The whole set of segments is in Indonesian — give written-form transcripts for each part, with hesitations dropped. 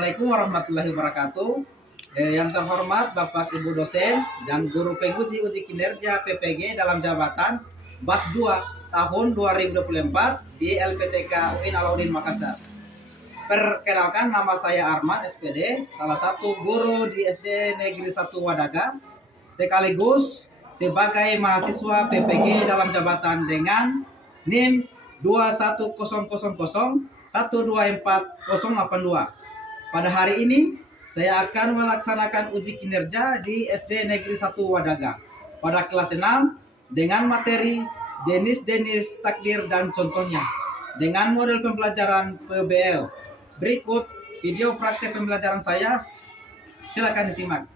Assalamualaikum warahmatullahi wabarakatuh. Yang terhormat Bapak Ibu dosen dan guru penguji uji kinerja PPG dalam jabatan BAT 2 tahun 2024 di LPTK UIN Alauddin Makassar. Perkenalkan, nama saya Arman SPD, salah satu guru di SD Negeri 1 Wadaga, sekaligus sebagai mahasiswa PPG dalam jabatan dengan NIM 21000124082. Pada hari ini, saya akan melaksanakan uji kinerja di SD Negeri 1 Wadaga pada kelas 6 dengan materi jenis-jenis takdir dan contohnya dengan model pembelajaran PBL. Berikut video praktek pembelajaran saya, silakan disimak.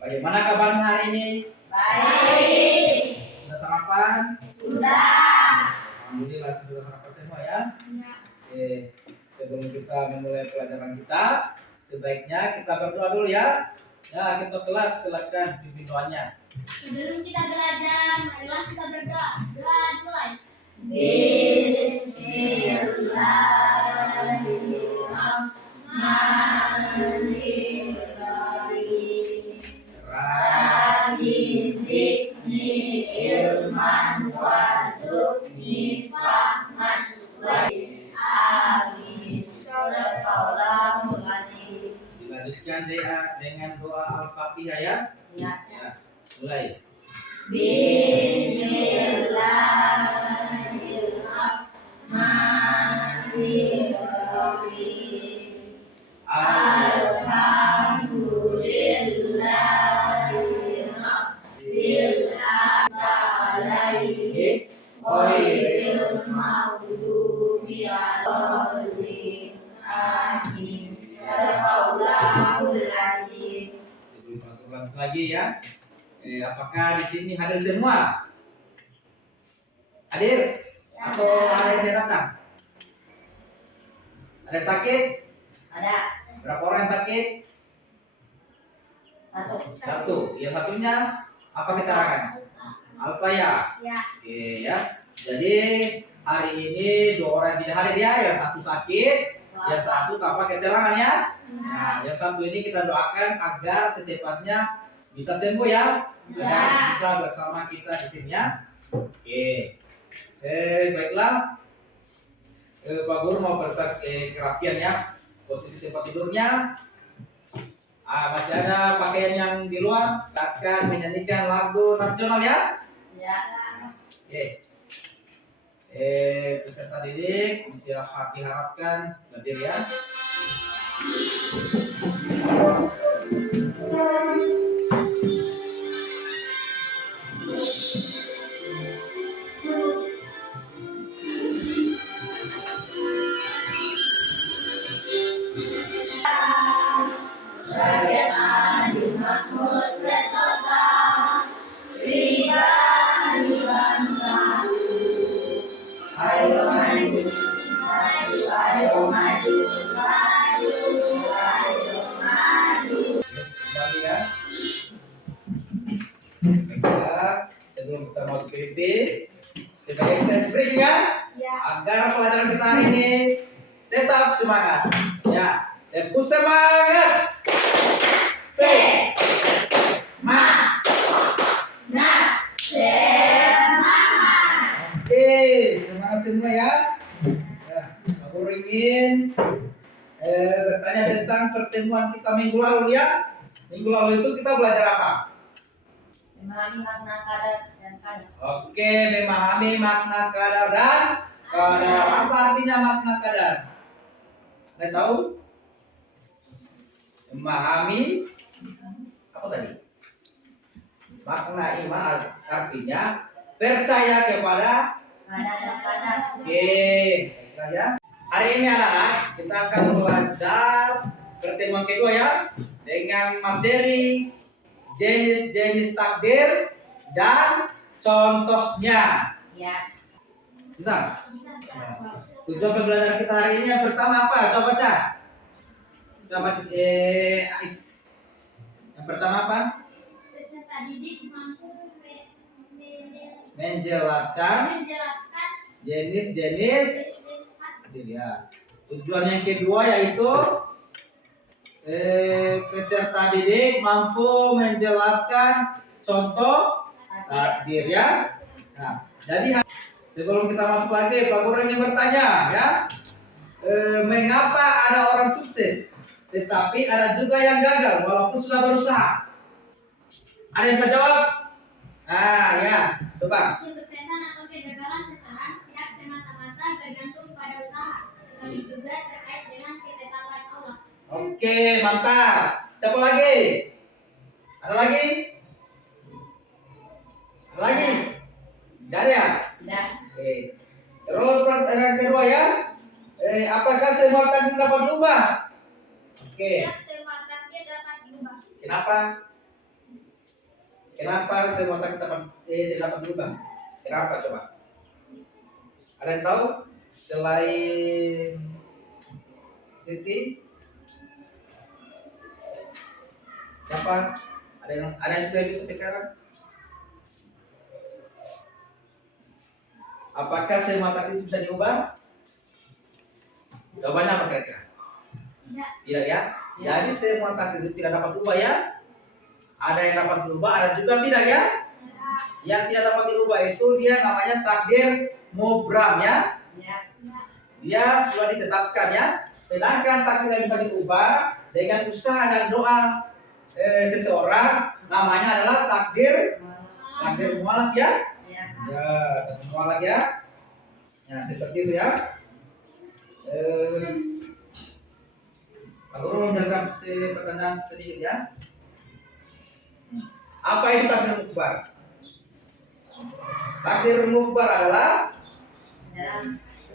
Bagaimana kabarnya hari ini? Baik. Sudah sarapan? Sudah. Alhamdulillah sudah sarapan semua ya. Oke, sebelum kita memulai pelajaran kita, sebaiknya kita berdoa dulu ya. Ya, kita kelas, silakan pimpin doanya. Sebelum kita belajar, marilah kita berdoa. Doa mulai. Bismillahirrahmanirrahim. Rabbi zidni ilman warzuqni fahman wa amin. Sadaqallahul azim. Dilanjutkan dengan doa Al-Fatihah ya. Ya. Ya, mulai. Bismillahirrahmanirrahim. Alhamdulillahi rabbil alamin. Ghairil maghdubi alaihim. Amin. Sadaqallahul azim. Ulang lagi ya. Apakah di sini hadir semua? Hadir? Atau ada yang tidak datang? Ada yang sakit? Ada Berapa orang yang sakit? satu. Yang satunya apa keterangan? Alfa ya? Ya. Oke ya. Jadi hari ini 2 orang yang tidak hadir ya. Yang satu sakit, yang satu apa keterangannya? Nah, yang satu ini kita doakan agar secepatnya bisa sembuh ya. Agar bisa bersama kita di sini ya. Oke. Baiklah. Pak Guru mau periksa kerapian ya. Posisi tempat tidurnya. Masih ada pakaian yang di luar. Akan menyanyikan lagu nasional ya. Ya. Oke. Peserta didik diharapkan hadir ya. Kembali ya. Baiklah, sebelum kita masuk ke inti, sebagai tes break ya, agar pelajaran kita hari ini tetap semangat. Ya, tetap semangat. Semangat. Oke, semangat semua ya. Ya, aku ingin bertanya tentang pertemuan kita minggu lalu ya. Minggu lalu itu kita belajar apa? Memahami makna kadar dan kadar. Oke, memahami makna kadar dan kadar. Apa artinya makna kadar? Kalian tahu? Memahami apa tadi? Makna iman artinya percaya kepada. Kadar dan kadar. Oke, ya. Hari ini anak-anak kita akan belajar pertemuan kedua ya dengan materi jenis-jenis takdir dan contohnya. Ya. Bisa? Tujuan pembelajaran kita hari ini yang pertama apa? Coba baca. Kita baca Ais. Yang pertama apa? Peserta didik mampu Menjelaskan menjelaskan jenis-jenis takdir ya. Tujuan yang kedua yaitu peserta didik mampu menjelaskan contoh takdir ya. Nah, jadi sebelum kita masuk lagi, Pak Guru ingin bertanya ya, mengapa ada orang sukses, tetapi ada juga yang gagal walaupun sudah berusaha? Ada yang bisa jawab? Ah ya, coba. Kesuksesan atau kegagalan seseorang tidak semata-mata bergantung pada usaha, tetapi juga terkait dengan ketetapan Allah. Oke, mantap. Siapa lagi? Ada lagi? Ada lagi? Tidak ada ya? Tidak. Oke. Terus pertanyaan kedua ya. Apakah semua takdir dapat diubah? Oke. Tidak semua takdir dapat diubah. Kenapa? Kenapa semua takdir tidak dapat diubah? Kenapa coba? Ada yang tahu? Selain Siti? Siapa? Ada yang sudah bisa sekarang? Apakah semua takdir itu bisa diubah? Jawabannya apa kira-kira? Tidak. Tidak ya? Jadi semua takdir itu tidak dapat diubah ya? Ada yang dapat diubah, ada juga tidak ya? Yang tidak dapat diubah itu dia namanya takdir mubram ya. Dia sudah ditetapkan ya. Sedangkan takdir yang bisa diubah dengan usaha dan doa seseorang namanya adalah takdir mualaf ya. Ya, takdir mualaf ya. Nah, seperti itu ya. Pak Guru menjelaskan pertanyaan sedikit ya. Apa itu takdir mukbar? Takdir mukbar adalah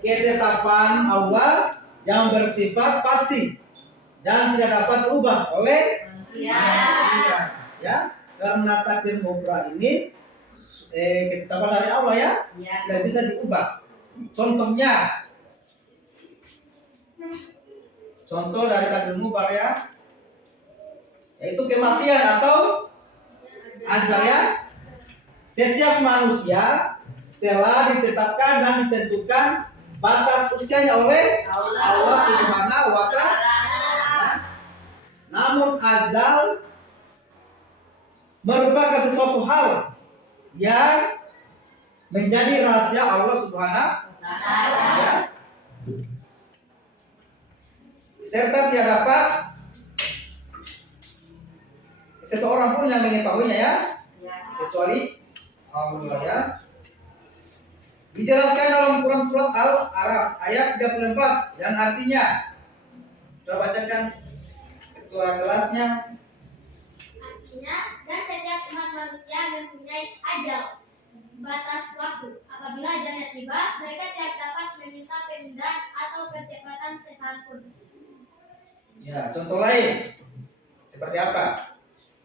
ketetapan Allah yang bersifat pasti dan tidak dapat diubah oleh manusia. Ya, karena takdir mukbar ini ketetapan dari Allah ya, tidak bisa diubah. Contoh dari takdir mukbar ya, yaitu kematian atau ajal ya. Setiap manusia telah ditetapkan dan ditentukan batas usianya oleh Allah Subhanahu wa Ta'ala. Namun ajal merupakan sesuatu hal yang menjadi rahasia Allah Subhanahu wa Ta'ala ya. Serta tidak dapat seseorang pun yang mengetahuinya ya, kecuali Allah ya. Dijelaskan dalam Quran surat Al-A'raf ayat 34 yang artinya, coba bacakan ketua kelasnya. Artinya, dan setiap umat manusia mempunyai ajal, batas waktu. Apabila ajalnya tiba, mereka tidak dapat meminta penundaan atau percepatan sekalipun. Ya, contoh lain seperti apa?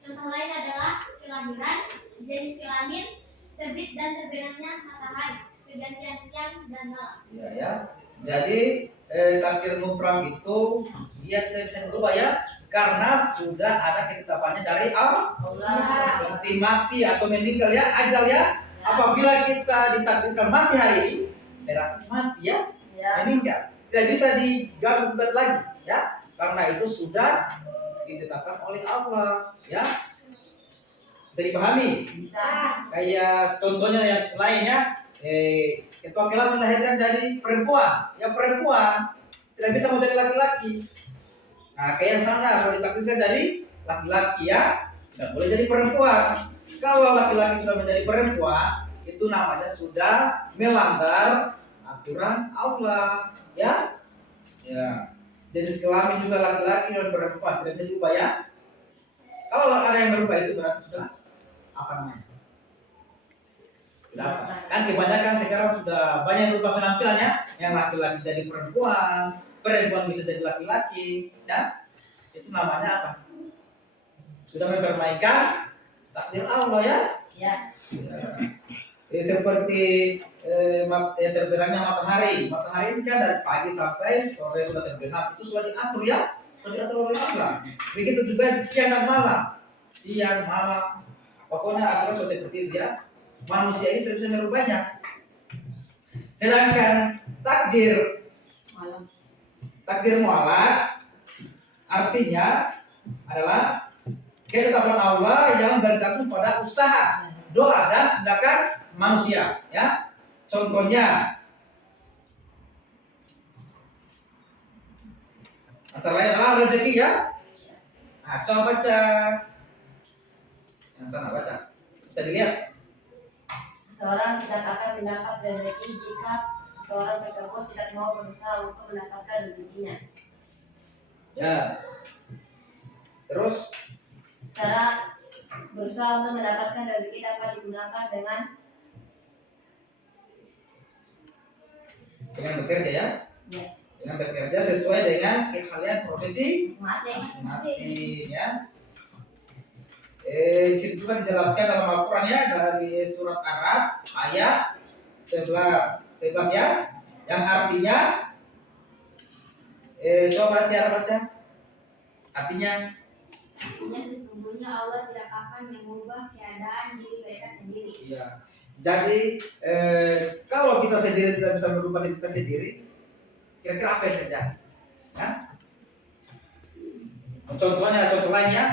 Contoh lain adalah kelahiran, jenis kelamin, terbit dan terbenamnya matahari, pergantian siang dan malam. Ya. Jadi takdir mubram itu dia tidak bisa berubah ya, karena sudah ada ketetapannya dari Allah. Seperti mati atau meninggal ya, ajal ya. Apabila kita ditakdirkan mati hari ini, berarti mati ya, meninggal. Tidak bisa diganggu-gugat lagi ya, karena itu sudah ditetapkan oleh Allah ya. Bisa dipahami? Bisa. Kayak contohnya yang lainnya, ketua kelas melahirkan dari perempuan, ya perempuan tidak bisa mau jadi laki-laki, Nah, kayak yang sana kalau ditakdirkan jadi laki-laki ya, nggak boleh jadi perempuan. Kalau laki-laki sudah menjadi perempuan, itu namanya sudah melanggar aturan Allah, ya. Ya. Jenis kelamin juga laki-laki dan perempuan tidak bisa diubah ya. Kalau ada yang berubah itu berarti sudah apa namanya? Sudah apa? Kan kebanyakan sekarang sudah banyak berubah penampilannya. Yang laki-laki jadi perempuan, perempuan bisa jadi laki-laki, ya. Itu namanya apa? Sudah mempermainkan takdir Allah ya. Ya. Seperti yang terbenamnya matahari. Matahari ini kan dari pagi sampai sore sudah terbenam. Itu sudah diatur ya, sudah diatur oleh Allah. Begitu juga di siang dan malam. Siang, malam, pokoknya aturan sudah seperti itu ya. Manusia ini tidak bisa merubahnya. Sedangkan takdir mualak artinya adalah ketetapan Allah yang bergantung pada usaha, doa dan tindakan manusia ya. Contohnya antara lain adalah rezeki ya. Nah, coba baca yang sana, baca, bisa dilihat. Seseorang tidak akan mendapat rezeki jika seseorang tersebut tidak mau berusaha untuk mendapatkan rezekinya. Ya. Terus Cara berusaha untuk mendapatkan rezeki dapat digunakan dengan bekerja ya. Ya. Dengan bekerja sesuai dengan keahlian profesi masing-masing. masing-masing ya. Di situ juga dijelaskan dalam Al-Quran ya, dari surat Araf ayat 11 ya, yang artinya coba Tiara baca. Artinya Sesungguhnya Allah tidak akan mengubah keadaan diri mereka sendiri. iya. Jadi kalau kita sendiri tidak bisa merubah diri kita sendiri, kira-kira apa yang terjadi? Kan? Contoh lainnya,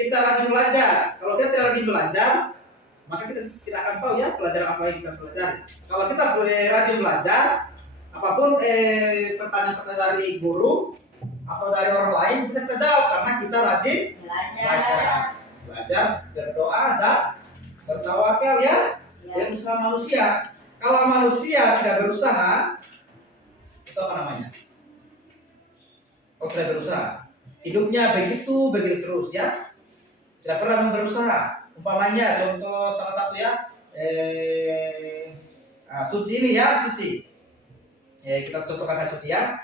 kita rajin belajar. Kalau kita tidak rajin belajar, maka kita tidak akan tahu ya pelajaran apa yang kita pelajari. Kalau kita rajin belajar, apapun pertanyaan-pertanyaan dari guru atau dari orang lain bisa kita jawab karena kita rajin belajar, berdoa dan bertawakal ya. Yang usaha manusia. Kalau manusia tidak berusaha, itu apa namanya? Kalau tidak berusaha, hidupnya begitu terus ya, tidak pernah berusaha. Umpamanya contoh salah satu ya, Suci ini ya, Suci. Kita contohkan saya Suci ya.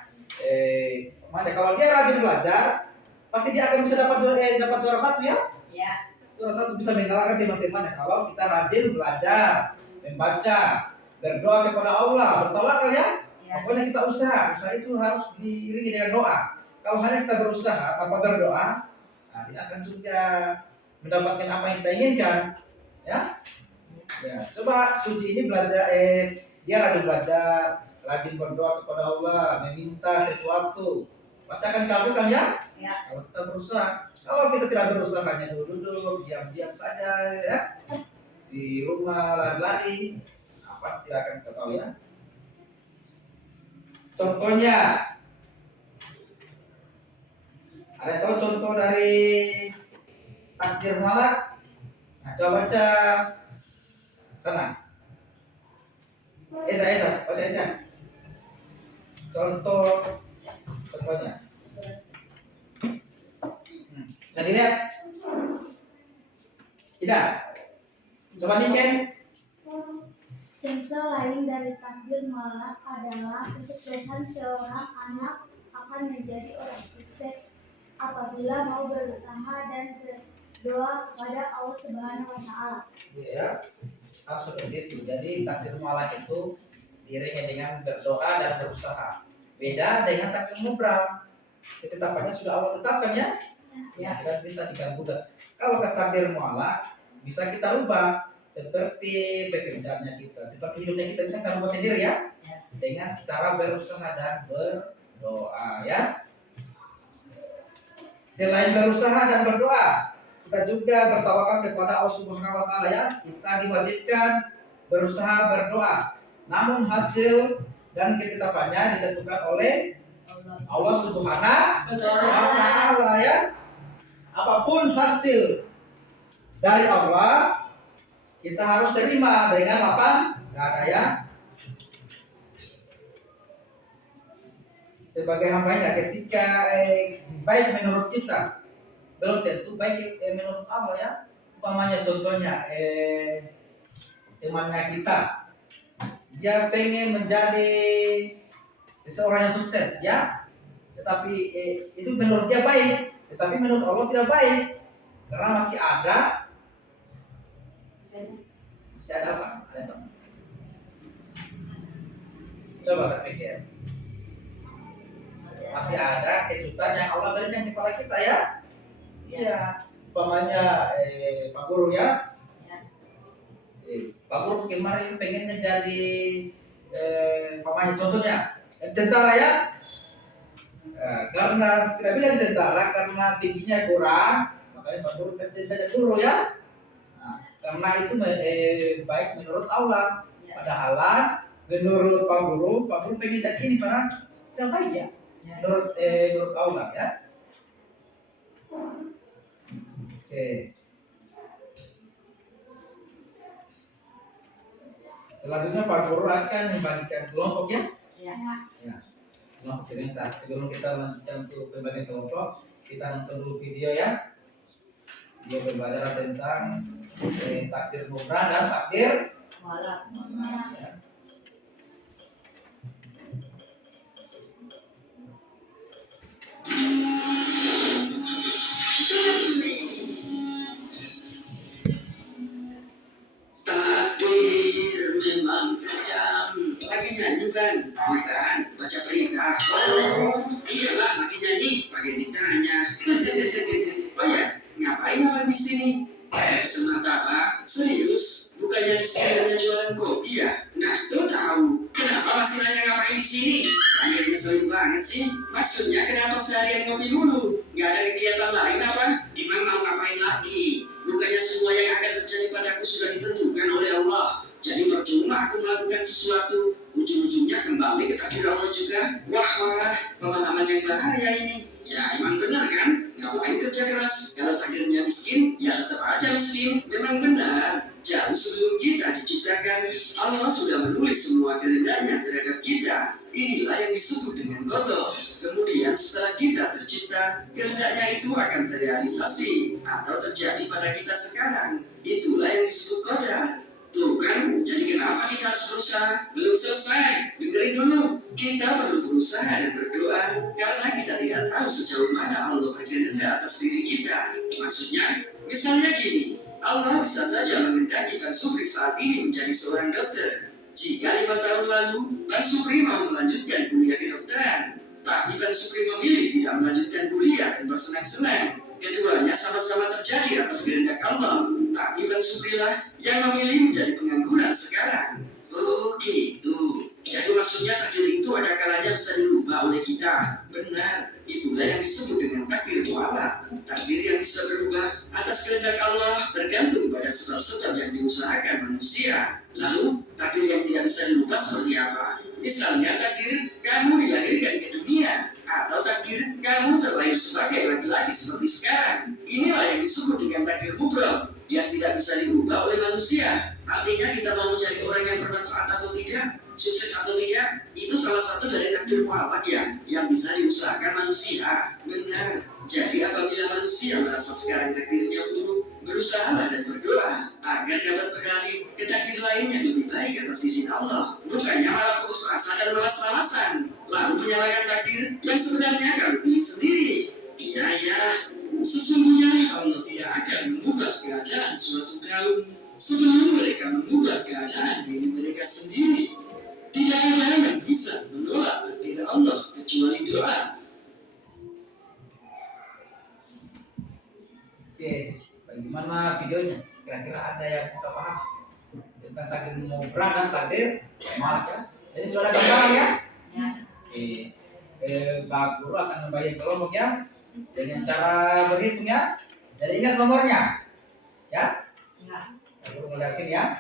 Kalau dia rajin belajar, pasti dia akan bisa dapat juara satu ya. Ya. Juara satu bisa mengalahkan teman-temannya kalau kita rajin belajar, membaca, berdoa kepada Allah, bertawakal ya. Pokoknya kita usaha itu harus diiringi dengan doa. Kalau hanya kita berusaha tanpa berdoa, tidak akan juga mendapatkan apa yang kita inginkan, ya. Ya, coba Suci ini belajar, dia rajin belajar, rajin berdoa kepada Allah, meminta sesuatu, pasti akan kabulkan ya. Ya. Kalau kita berusaha, kalau kita tidak berusaha hanya duduk, diam-diam saja, ya, di rumah lari-lari, apa tidak akan kita tahu ya. Contohnya, ada yang tahu contoh dari takdir malak? Nah, coba baca tenang. Baca Eza. Contohnya. Bisa dilihat? Tidak. Coba Niken. Contoh lain dari takdir malak adalah kesuksesan seorang anak akan menjadi orang sukses apabila mau berusaha dan berdoa kepada Allah Subhanahu wa taala. Ya, harus seperti itu. Jadi takdir malak itu diiringi dengan berdoa dan berusaha. Beda dengan takdir mubrah. Ketetapannya sudah Allah tetapkan ya. Ya, dan bisa diganggukan. Kalau takdir malak bisa kita rubah. Seperti pekerjaannya kita, seperti hidupnya kita bisa kita rubah sendiri ya, dengan cara berusaha dan berdoa ya. Selain berusaha dan berdoa, kita juga bertawakal kepada Allah Subhanahu wa taala ya. Kita diwajibkan berusaha berdoa. Namun hasil dan ketetapannya ditentukan oleh Allah Subhanahu wa Ta'ala ya. Apapun hasil dari Allah kita harus terima dengan apa? Gak ada ya. Sebagai hambanya ketika baik menurut kita belum tentu baik menurut Allah ya. Umpamanya contohnya temannya kita dia pengen menjadi seorang yang sukses ya, tetapi itu menurut dia baik, tetapi menurut Allah tidak baik karena masih ada apa? Ada apa? Coba berpikir. Masih ada kejutan yang Allah berikan kepada kita ya. Iya, umpamanya Pak Guru ya. Pak Guru kemarin pengennya jadi umpamanya contohnya tentara ya. Karena tidak bilang tentara karena tingginya kurang, makanya Pak Guru kasih saja guru ya. Nah, karena itu baik menurut Allah. Padahal menurut Pak Guru pengen jadi ini karena tidak baik ya. Menurut Allah ya. Oke. Selanjutnya Pak Guru akan membagikan kelompok ya. Ya. Kelompok cerita. Sebelum kita lanjutkan untuk pembagian kelompok, kita nonton dulu video ya. Video berbicara tentang takdir mubrah dan takdir walad. Ya. Takdir memang kejam. Lagi nyanyi kan? Bukan, baca berita. Oh, iyalah lagi nyanyi, pakai ditanya. Oh ya, ngapain abang di sini? Ada pesan martabak? Serius? Bukannya di sini hanya jualan kopi ya? Nah, tuh tahu. Kenapa masih nanya ngapain di sini? Kalian ngeselin banget sih. Maksudnya kenapa seharian ngopi mulu? Nggak ada kegiatan lain apa? Emang mau ngapain lagi? Bukannya semua yang akan terjadi padaku sudah ditentukan oleh Allah. Jadi percuma aku melakukan sesuatu. Ujung-ujungnya kembali ke takdir Allah juga. Wah, pemahaman yang bahaya ini. Ya emang benar kan? Ngapain kerja keras? Kalau takdirnya miskin, ya tetap aja miskin. Memang benar. Jauh sebelum kita diciptakan, Allah sudah menulis semua kehendaknya terhadap kita. Inilah yang disebut dengan qada. Kemudian setelah kita tercipta, kehendaknya itu akan terrealisasi atau terjadi pada kita sekarang. Itulah yang disebut qadar. Tuh kan, jadi kenapa kita harus berusaha? Belum selesai, dengerin dulu. Kita perlu berusaha dan berdoa karena kita tidak tahu sejauh mana Allah berkehendak atas diri kita. Maksudnya, misalnya gini, Allah bisa saja menghendaki Bang Supri saat ini menjadi seorang dokter. Jika 5 tahun lalu, Bang Supri mau melanjutkan kuliah kedokteran, tapi Bang Supri memilih tidak melanjutkan kuliah dan bersenang-senang. Keduanya sama-sama terjadi atas kehendak Allah, tapi Bang Supri lah yang memilih menjadi pengangguran sekarang. Oh gitu. Jadi maksudnya takdir itu ada kalanya bisa dirubah oleh kita. Benar, itulah yang disebut dengan takdir walad. Takdir yang bisa berubah atas kehendak Allah tergantung pada sebab-sebab yang diusahakan manusia. Lalu, takdir yang tidak bisa dirubah seperti apa? Misalnya takdir kamu dilahirkan ke dunia, atau takdir kamu terlahir sebagai laki-laki seperti sekarang. Inilah yang disebut dengan takdir mubram, yang tidak bisa diubah oleh manusia. Artinya kita mau mencari orang yang bermanfaat atau tidak, sukses atau tidak, itu salah satu dari takdir mu'alak ya, yang bisa diusahakan manusia. Benar. Jadi apabila manusia merasa sekarang takdirnya buruk, berusahalah dan berdoa agar dapat beralih ke takdir lain yang lebih baik atas izin Allah. Bukannya malah putus asa dan malas-malasan, lalu menyalahkan takdir yang sebenarnya kamu pilih sendiri. Iya ya, sesungguhnya Allah tidak akan mengubah keadaan suatu kaum sebelum mereka mengubah keadaan diri mereka sendiri. Tidak ada yang bisa menolak takdir Allah kecuali doa. Oke, bagaimana videonya? Kira-kira ada yang bisa paham tentang takdir mubrah dan takdir walad ya? Jadi sudah ada gambaran ya? Ya. Oke, Pak Guru akan membagi kelompok ya dengan cara berhitung ya. Jadi ingat nomornya, ya? Ya. Pak Guru mulai sini ya.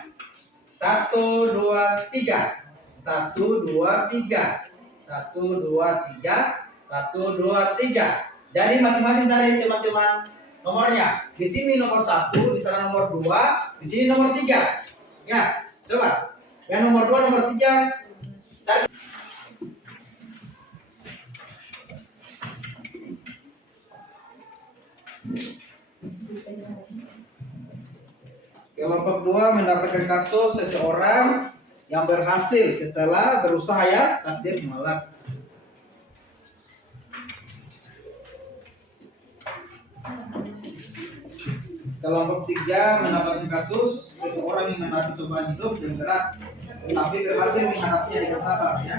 1, 2, 3. 1, 2, 3. 1, 2, 3. 1, 2, 3. Jadi masing-masing dari teman-teman nomornya. Di sini nomor 1, di sana nomor 2, di sini nomor 3. Ya, coba. Yang nomor 2, nomor 3 cari. Kelompok 2 mendapatkan kasus seseorang yang berhasil setelah berusaha ya, takdir malak. Kelompok 3 mendapatkan kasus seseorang yang menghadapi cobaan hidup yang berat, tetapi berhasil menghadapinya dengan sabar ya.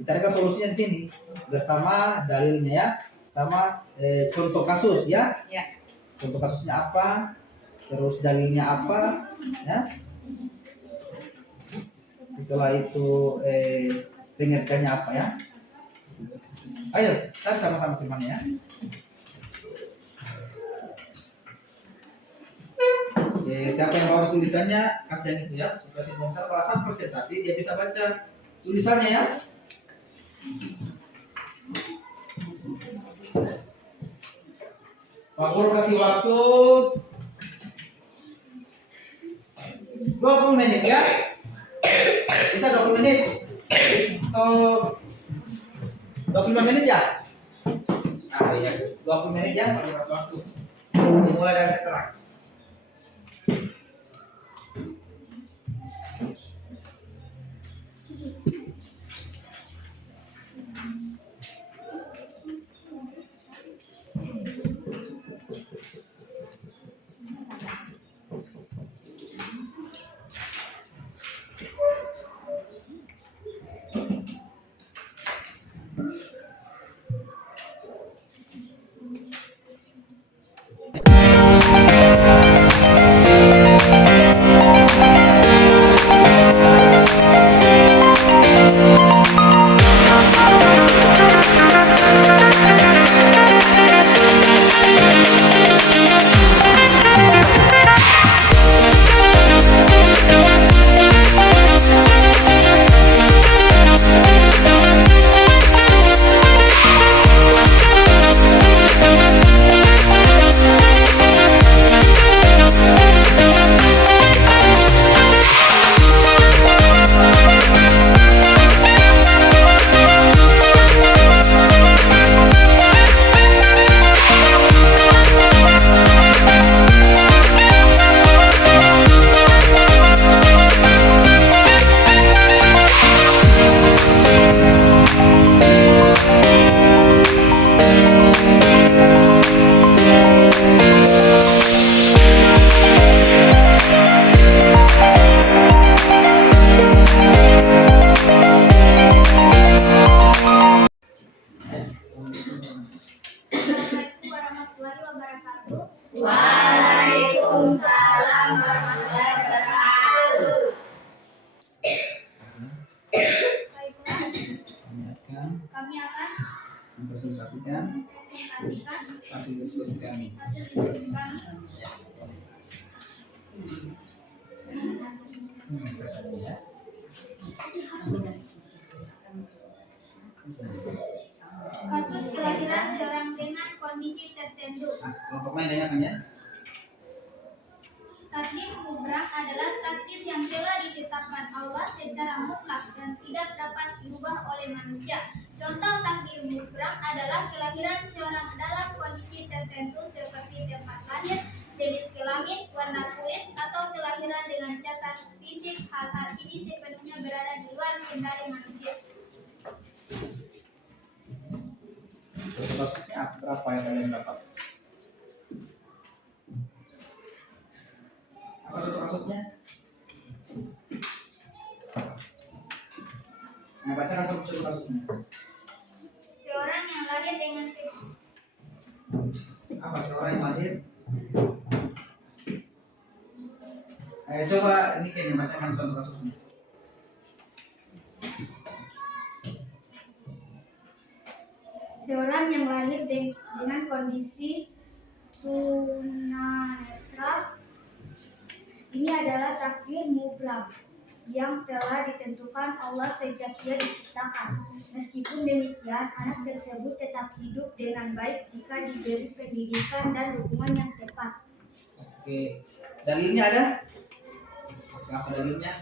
Bicarakan solusinya di sini bersama dalilnya ya, sama contoh kasus ya. Contoh kasusnya apa, terus dalilnya apa ya. Setelah itu pengertiannya apa ya. Ayo, cari sama-sama temannya ya. Siapa yang bawa tulisannya kasih yang itu ya, supaya sebentar pada saat presentasi dia bisa baca tulisannya ya. Pak Guru kasih waktu 20 menit ya. Bisa 20 menit atau 25 menit ya? Nah, iya. 20 menit ya, Pak Guru kasih waktu. Dimulai dari sekarang. Assalamualaikum warahmatullahi wabarakatuh. Waalaikumsalam warahmatullahi wabarakatuh. Kami akan mempresentasikan hasil diskusi kami. hasil diskusi kami. Kasus kelahiran seorang dengan kondisi tertentu. Kelompok lain tanyakan ya. Takdir mubrah adalah takdir yang telah ditetapkan Allah secara mutlak dan tidak dapat diubah oleh manusia. Contoh takdir mubrah adalah kelahiran seorang dalam kondisi tertentu seperti tempat lahir, jenis kelamin, warna kulit, atau kelahiran dengan cacat fisik. Hal-hal ini sepenuhnya berada di luar kendali manusia. Contoh kasusnya berapa yang kalian dapat? Apa contoh kasusnya? Nah, bacakan contoh kasusnya. Seorang yang lahir dengan Apa seorang yang lahir? Coba ini kayaknya bacakan contoh kasusnya. Seorang yang lahir dengan kondisi tunanetra Ini adalah takdir mublam yang telah ditentukan Allah sejak ia diciptakan. Meskipun demikian, anak tersebut tetap hidup dengan baik jika diberi pendidikan dan dukungan yang tepat. Oke. Dalilnya ada? Apa dalilnya?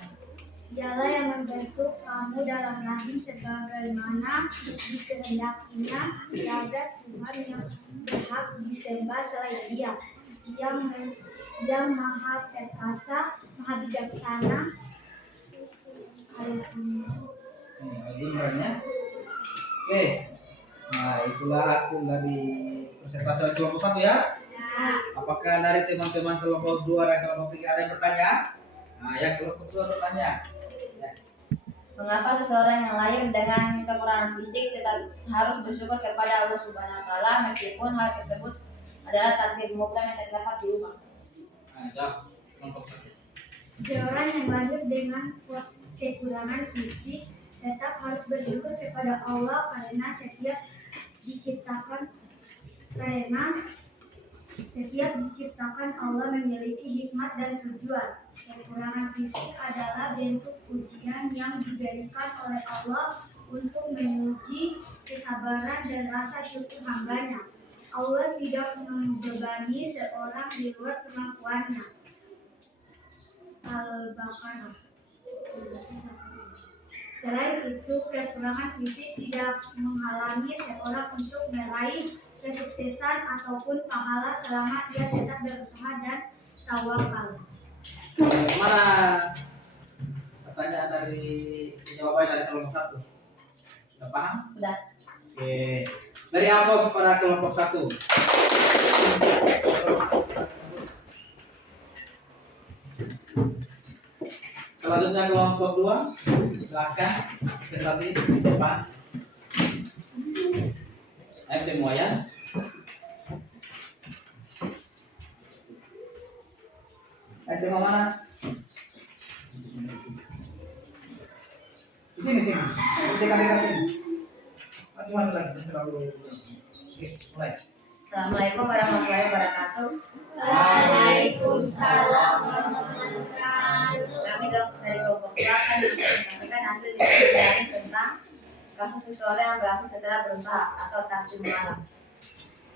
Dialah yang membentuk kamu dalam rahim sebagaimana dikehendakinya, tiada Tuhan yang berhak disembah selain Dia, yang Maha Perkasa, Maha Bijaksana. Lagi berannya. Oke. Nah, itulah hasil dari presentasi kelompok 1 ya. Apakah dari teman-teman kelompok 2 dan kelompok 3 ada yang bertanya? Nah, yang kelompok 2 bertanya. Mengapa seseorang yang lahir dengan kekurangan fisik tetap harus bersyukur kepada Allah Subhanahu wa taala meskipun hal tersebut adalah takdir mublam yang tidak dapat diubah? Nah, jawab kelompok 1. Seorang yang lahir dengan kekurangan fisik tetap harus bersyukur kepada Allah karena setiap diciptakan Allah memiliki hikmat dan tujuan. Kekurangan fisik adalah bentuk ujian yang diberikan oleh Allah untuk menguji kesabaran dan rasa syukur hambanya. Allah tidak membebani seorang di luar kemampuannya. Al-Baqarah. Selain itu, kekurangan fisik tidak menghalangi seorang untuk meraih kesuksesan ataupun pahala selama dia tetap berusaha dan tawakal. Mana pertanyaan dari jawaban dari kelompok 1? Sudah paham? Sudah. Oke. Dari aplaus kepada kelompok 1. Selanjutnya kelompok 2. Silakan presentasi di depan. Ayo semua ya. Ayo semua mana? Di sini. Dekat sini. Gimana lagi? Oke, mulai. Assalamualaikum warahmatullahi wabarakatuh. Waalaikumsalam warahmatullahi wabarakatuh. Kami dari kelompok 2 akan menyampaikan hasil diskusi tentang kasus seseorang yang berhasil setelah berusaha atau takdir mualaf.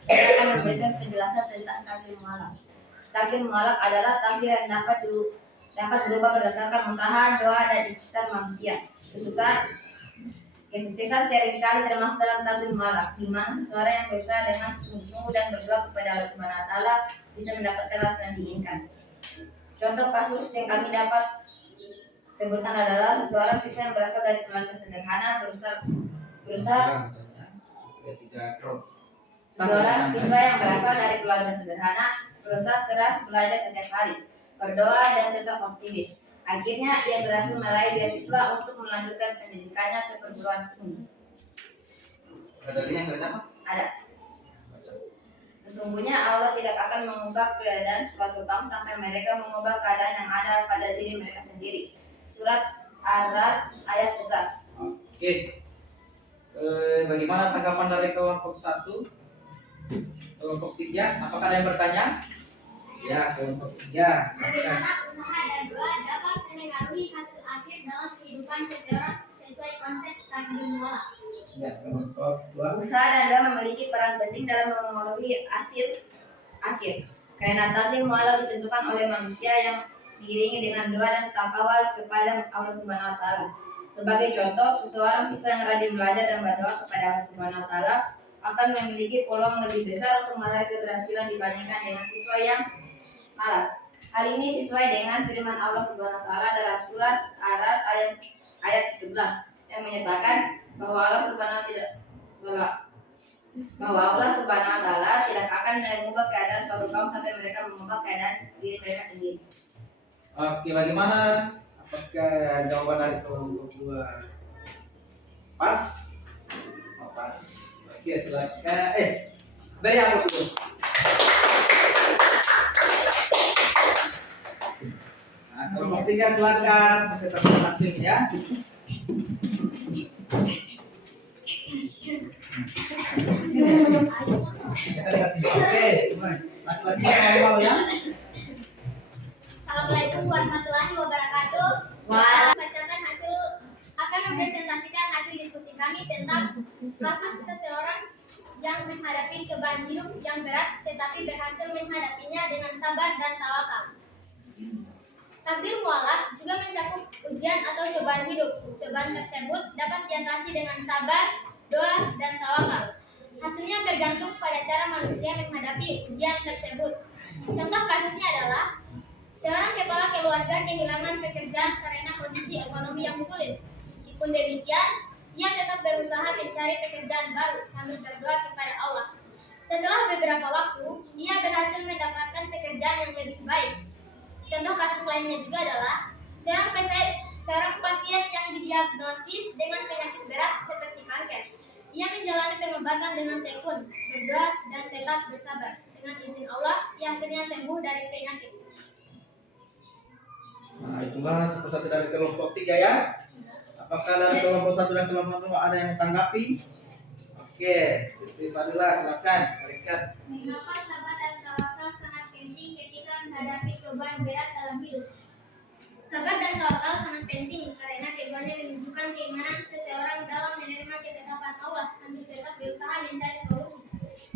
Kita akan memberikan penjelasan tentang takdir mualaf. Takdir mualaf adalah takdir yang dapat berubah berdasarkan usaha, doa, dan ikhtiar manusia. Kesuksesan seringkali termasuk dalam takdir mualaf, di mana seseorang yang berusaha dengan sungguh-sungguh dan berdoa kepada Allah Subhanahu wa taala bisa mendapatkan hasil yang diinginkan. Contoh kasus yang kami dapat sebutkan adalah seseorang siswa yang berasal dari keluarga sederhana seorang siswa yang berasal dari keluarga sederhana berusaha keras belajar setiap hari, berdoa dan tetap optimis. Akhirnya ia berhasil meraih beasiswa untuk melanjutkan pendidikannya ke perguruan tinggi. Ada. Sesungguhnya Allah tidak akan mengubah keadaan suatu kaum sampai mereka mengubah keadaan yang ada pada diri mereka sendiri. Surat Ar-Ra'd ayat 11. Oke. Bagaimana tanggapan dari kelompok 1? Kelompok 3, apakah ada yang bertanya? Ya, kelompok 3. Bagaimana usaha dan doa dapat mengaruhi hasil akhir dalam kehidupan seseorang sesuai konsep takdir mualaf? Ya, kelompok 2. Usaha dan doa memiliki peran penting dalam memenuhi hasil akhir. Karena takdir mualaf ditentukan oleh manusia yang diiringi dengan doa dan tawakal kepada Allah Subhanahu wa taala. Sebagai contoh, seseorang siswa yang rajin belajar dan berdoa kepada Allah Subhanahu wa taala akan memiliki peluang lebih besar untuk meraih keberhasilan dibandingkan dengan siswa yang malas. Hal ini sesuai dengan firman Allah Subhanahu wa taala dalam surat Ar-Ra'd ayat 11 yang menyatakan bahwa Allah Subhanahu wa taala tidak akan mengubah keadaan suatu kaum sampai mereka mengubah keadaan diri mereka sendiri. Oke, bagaimana? Apakah jawaban dari kelompok 2 pas? Oh, pas. Oke, silakan. Beri apa dulu? Nah, kelompok 3 silakan peserta masing ya. Kita lihat sini. Oke, mulai. Laki-laki malu-malu ya. Assalamualaikum warahmatullahi wabarakatuh. Bacakan hasil akan mempresentasikan hasil diskusi kami tentang kasus seseorang yang menghadapi cobaan hidup yang berat tetapi berhasil menghadapinya dengan sabar dan tawakal. Takdir mualaf juga mencakup ujian atau cobaan hidup. Cobaan tersebut dapat diatasi dengan sabar, doa, dan tawakal. Hasilnya bergantung pada cara manusia menghadapi ujian tersebut. Contoh kasusnya adalah seorang kepala keluarga kehilangan pekerjaan karena kondisi ekonomi yang sulit. Meskipun demikian, ia tetap berusaha mencari pekerjaan baru sambil berdoa kepada Allah. Setelah beberapa waktu, ia berhasil mendapatkan pekerjaan yang lebih baik. Contoh kasus lainnya juga adalah seorang pasien yang didiagnosis dengan penyakit berat seperti kanker. Ia menjalani pengobatan dengan tekun, berdoa, dan tetap bersabar. Dengan izin Allah, ia akhirnya sembuh dari penyakit. Nah, itulah satu dari kelompok 3 ya. Apakah dari kelompok 1 dan kelompok 2 ada yang tanggapi? Oke, Siti Fadila silakan berikan. Mengapa sabar dan tawakal sangat penting ketika menghadapi cobaan berat dalam hidup? Sabar dan tawakal sangat penting karena keduanya menunjukkan keimanan seseorang dalam menerima ketetapan Allah sambil tetap berusaha mencari solusi.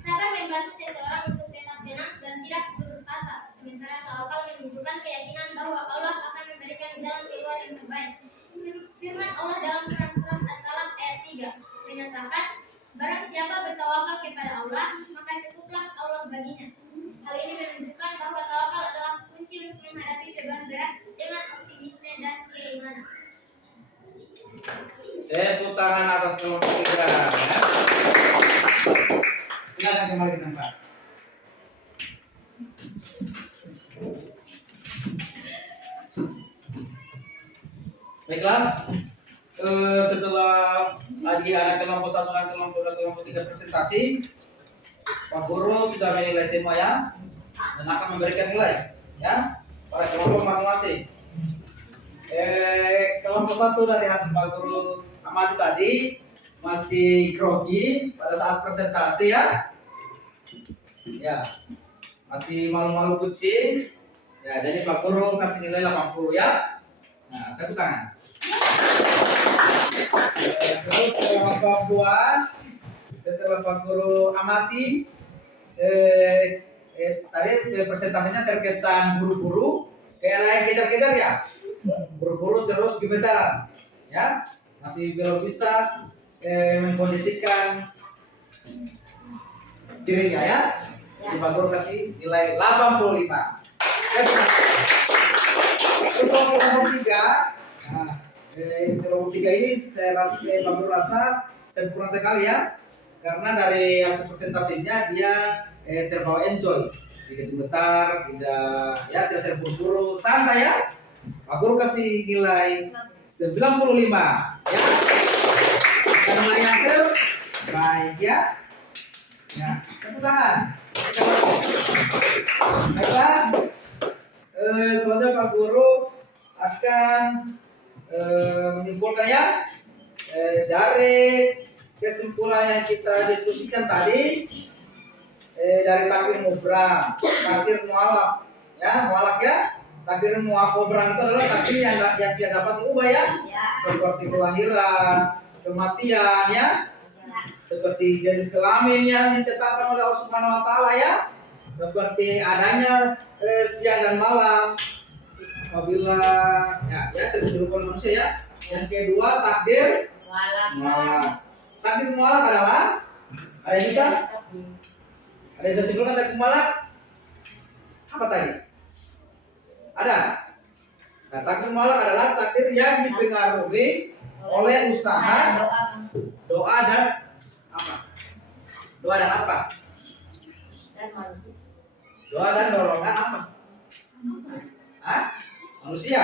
Sabar membantu seseorang untuk tetap tenang dan tidak putus asa, sementara tawakal menunjukkan keyakinan bahwa Allah akan memberikan jalan keluar yang terbaik. Firman Allah dalam surat At-Talaq ayat 3 menyatakan, barang siapa bertawakal kepada Allah, maka cukuplah Allah baginya. Hal ini menunjukkan bahwa tawakal adalah kunci untuk menghadapi cobaan berat dengan optimisme dan keimanan. Tepuk tangan atas kelompok 3 ya. Silakan kembali ke tempat. Baiklah, setelah tadi ada kelompok 1 dan kelompok 3 presentasi, Pak Guru sudah menilai semua ya, dan akan memberikan nilai ya pada kelompok masing-masing. Kelompok 1 dari hasil Pak Guru amati tadi masih grogi pada saat presentasi ya, masih malu-malu kucing ya, jadi Pak Guru kasih nilai 80 ya. Nah, tepuk tangan. Terus kelompok 2 setelah Pak Guru amati tadi presentasinya terkesan buru-buru, kayak lain kejar-kejar ya, buru-buru terus gemetaran ya, masih belum bisa mengkondisikan dirinya ya. Jadi Pak Guru kasih nilai 85. Terus kelompok 3, nah, kelompok 3 ini saya rasa sempurna sekali ya, karena dari hasil presentasinya dia terbawa enjoy, tidak gemetar, tidak terburu-buru, santai ya. Pak Guru kasih nilai 95 ya. Dan nilai yang terbaik ya. Ya, tepuk tangan. Baiklah, selanjutnya Pak Guru akan menyimpulkan ya, dari kesimpulan yang kita diskusikan tadi, dari takdir mubrang, takdir mualaf ya, takdir mubrang itu adalah takdir yang tidak dapat diubah ya, seperti kelahiran, kematian ya, seperti jenis kelamin yang ditetapkan oleh Allah Subhanahu wa taala ya, seperti adanya siang dan malam apabila ya terjadi oleh manusia ya. Yang kedua takdir mualaf. Takdir mualaf adalah ada yang bisa simpulkan takdir mualaf apa tadi? Ada. Nah, takdir mualaf adalah takdir yang dipengaruhi oleh usaha, doa dan apa? Doa dan apa? Doa dan dorongan apa? Manusia.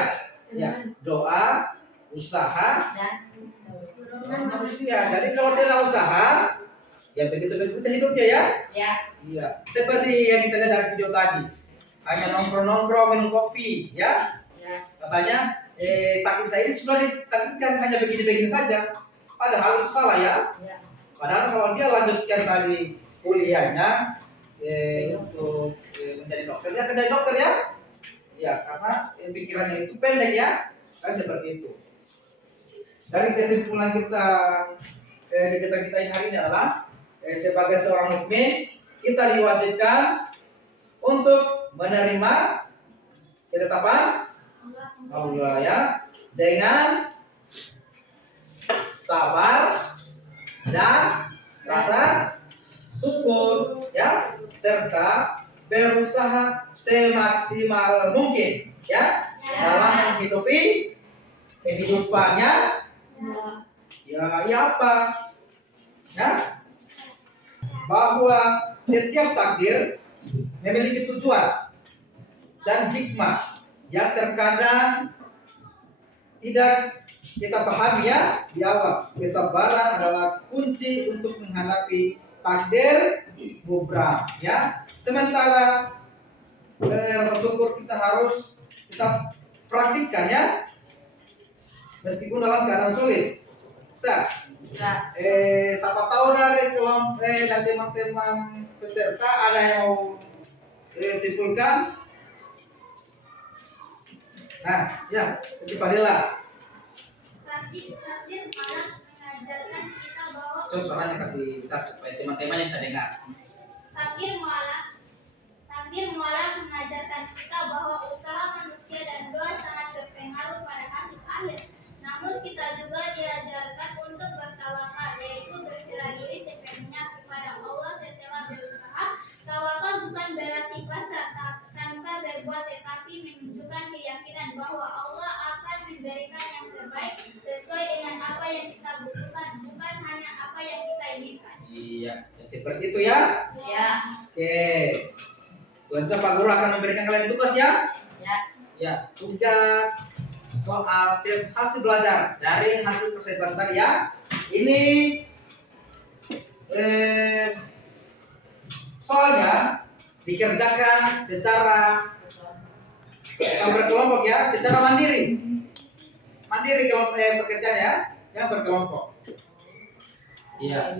Ya, doa, usaha, dan manusia. Jadi kalau tidak usaha, ya begitu-begitu hidupnya ya. Iya. Seperti yang kita lihat dari video tadi. Hanya nongkrong-nongkrong, minum kopi, ya. Katanya, takdir saya ini sudah ditakdirkan hanya begini-begini saja. Padahal itu salah ya. Padahal kalau dia lanjutkan tadi kuliahnya untuk menjadi dokter, dia akan jadi dokter ya. Ya, karena pikirannya itu pendek ya, kan seperti itu. Dari kesimpulan kita kita ini hari ini adalah sebagai seorang mukmin kita diwajibkan untuk menerima ketetapan Allah ya dengan sabar dan rasa syukur ya, serta berusaha semaksimal mungkin ya dalam menghidupi kehidupannya ya apa ya, bahwa setiap takdir memiliki tujuan dan hikmah yang terkadang tidak kita pahami ya di awal. Kesabaran adalah kunci untuk menghadapi takdir mubram ya. Sementara rasa syukur kita harus kita praktikkan ya, meskipun dalam keadaan sulit. Siapa tahu dari kelompok dan teman-teman peserta ada yang mau simpulkan. Nah, ya, Cici Fadila. Takdir malah mengajarkan kita bahwa Suaranya kasih besar supaya teman-teman yang bisa dengar. takdir malah mengajarkan kita bahwa usaha manusia dan doa sangat berpengaruh pada hasil akhir. Namun kita juga diajarkan untuk bertawakal, yaitu berserah diri sepenuhnya kepada Allah setelah berusaha. Tawakal bukan berarti pasrah tanpa berbuat, tetapi menunjukkan keyakinan bahwa Allah akan memberikan yang terbaik sesuai dengan apa yang kita butuhkan, bukan hanya apa yang kita inginkan. Iya, seperti itu ya. Ya. Oke. Selanjutnya Pak Guru akan memberikan kalian tugas ya. Ya. Ya, tugas soal tes hasil belajar dari hasil presentasi tadi ya. Ini soalnya dikerjakan secara berkelompok ya, secara mandiri. Mandiri kelompok pekerjaan ya, yang berkelompok. Iya.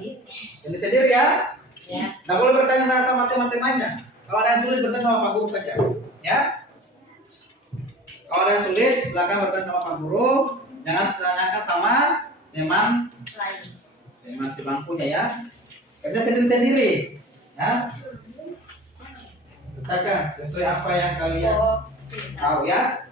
Jadi sendiri ya. Ya. Nggak boleh bertanya sama teman-temannya. Kalau ada yang sulit bertanya sama Pak Guru saja, ya. Kalau ada yang sulit silakan bertanya sama Pak Guru, jangan tanyakan sama teman sebangkunya ya. Kerja sendiri-sendiri, ya. Kerjakan sesuai apa yang kalian tahu ya.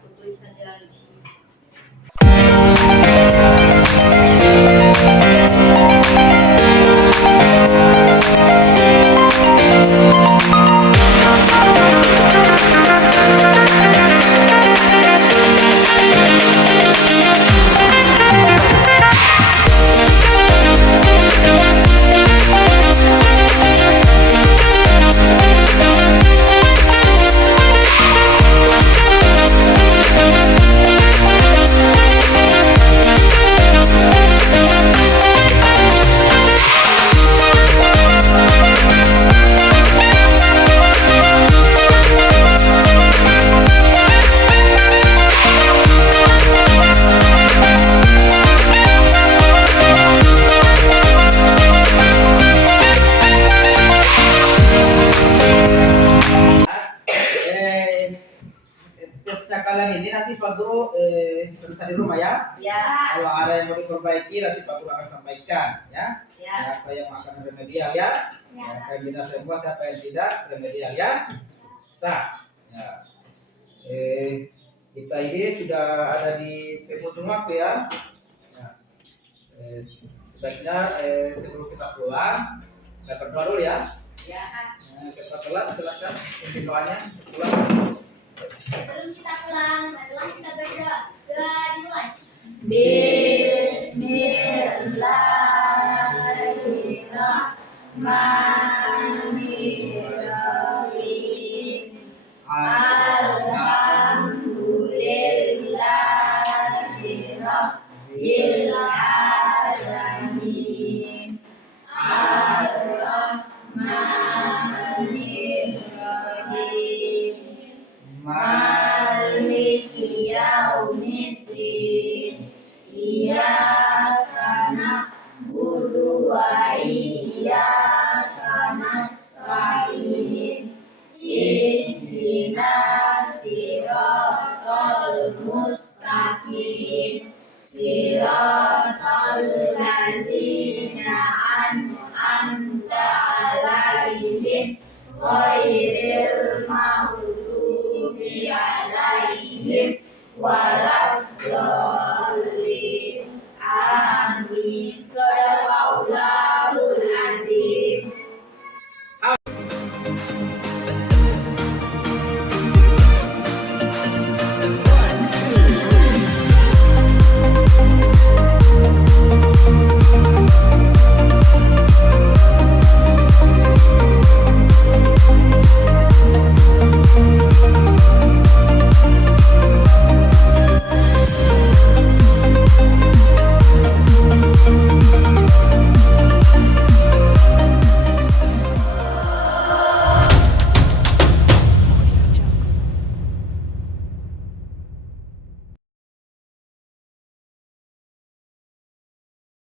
Kalian ini nanti Pak Guru tulisan di rumah ya. Ya. Kalau ada yang mau diperbaiki nanti Pak Guru akan sampaikan ya. Ya. Siapa yang akan remedial ya. Siapa yang tidak semua, siapa yang tidak remedial ya. Sah. Ya. Kita ini sudah ada di penghujung waktu ya. Ya. Sebaiknya sebelum kita pulang kita berdoa dulu ya. Ya. Kita telah silakan untuk doanya. Silakan. Sebelum kita pulang, marilah kita berdoa. Doa dimulai. Bismillahirrahmanirrahim. Alhamdulillahirabbil alamin. Ar-Rahmanirrahim. Maliki yaumiddin. Siratal ladzina an'amta 'alaihim ghairil maghdubi 'alaihim wala